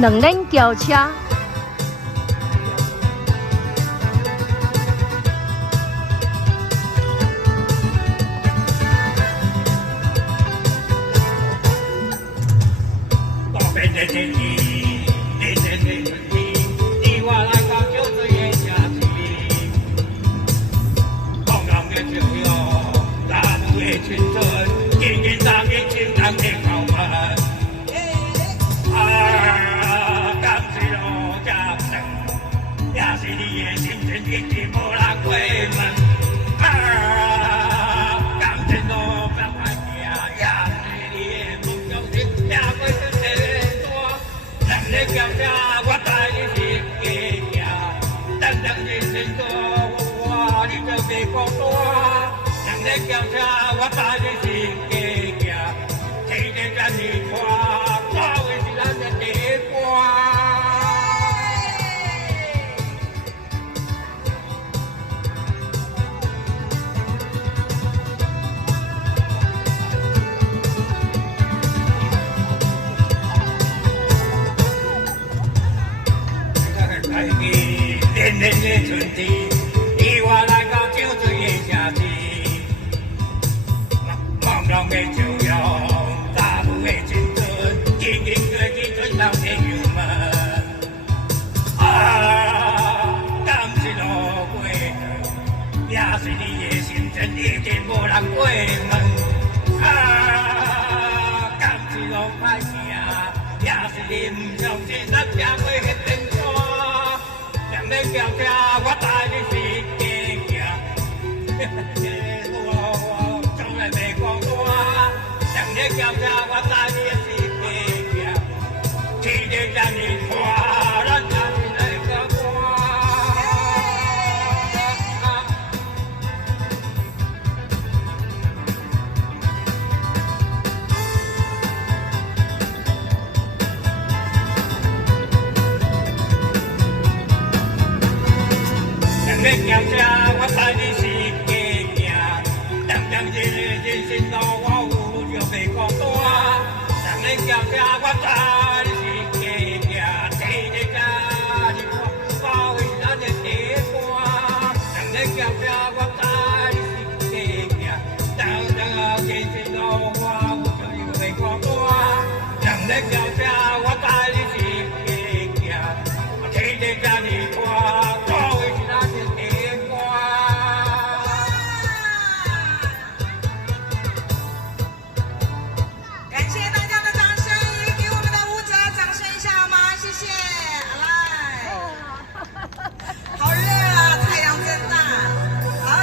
两轮轿车。年的春天，你我来到酒醉的城市，朦胧的笑容，早舞的青春，轻轻过去春风的幽默。感情路过去，也是你的心情已经无人过问。感情路歹行，也是你不相信咱社会的变化。你叫车，我带你去行行，我从来没讲过。让你叫车，我带你去行行，天天让你看，咱家己来个看。你叫车，我带你去行行，当当人生路我有就袂孤单。让你叫车，我带你去行行，天天家己看，包围咱的地盘。让你叫车，我带你去行行，当当人生路我有就袂孤单。让你叫车，我带你。